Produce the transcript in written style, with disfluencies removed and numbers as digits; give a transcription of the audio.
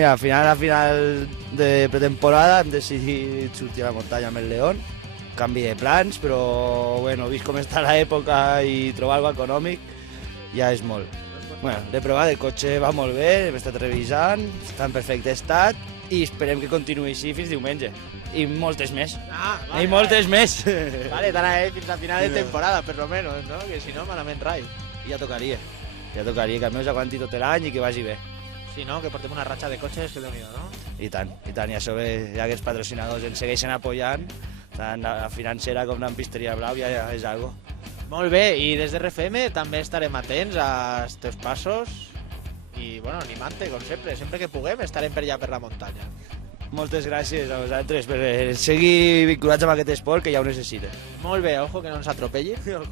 mira, a final de pretemporada hem decidit sortir a la muntanya amb el León, canvi de plans, però bueno, vist com està l'època i trobar alguna econòmic ja és molt. Bueno, l'he provat, el cotxe va molt bé, hem estat revisant, està en perfecte estat i esperem que continuï així fins diumenge. I moltes més. Vale, I moltes més. Vale, t'anà fins a final de temporada, per lo menos, no? Que si no, malament rai. Ja tocaria, que almenys aguanti tot l'any i que vagi bé. Si no, que portem una ratxa de cotxes que Déu-n'hi-do, no? I tant, i a sobre ja que els patrocinadors ens segueixen apoyant, tant la financera com l'Ampisteria Blau ja és algo. Molt bé, i des de RFM també estarem atents als teus passos i, bueno, animant-te, com sempre que puguem estarem per allà per la muntanya. Moltes gràcies a vosaltres per seguir vinculats amb aquest esport que ja ho necessita. Molt bé, ojo que no ens atropelli. Ojo.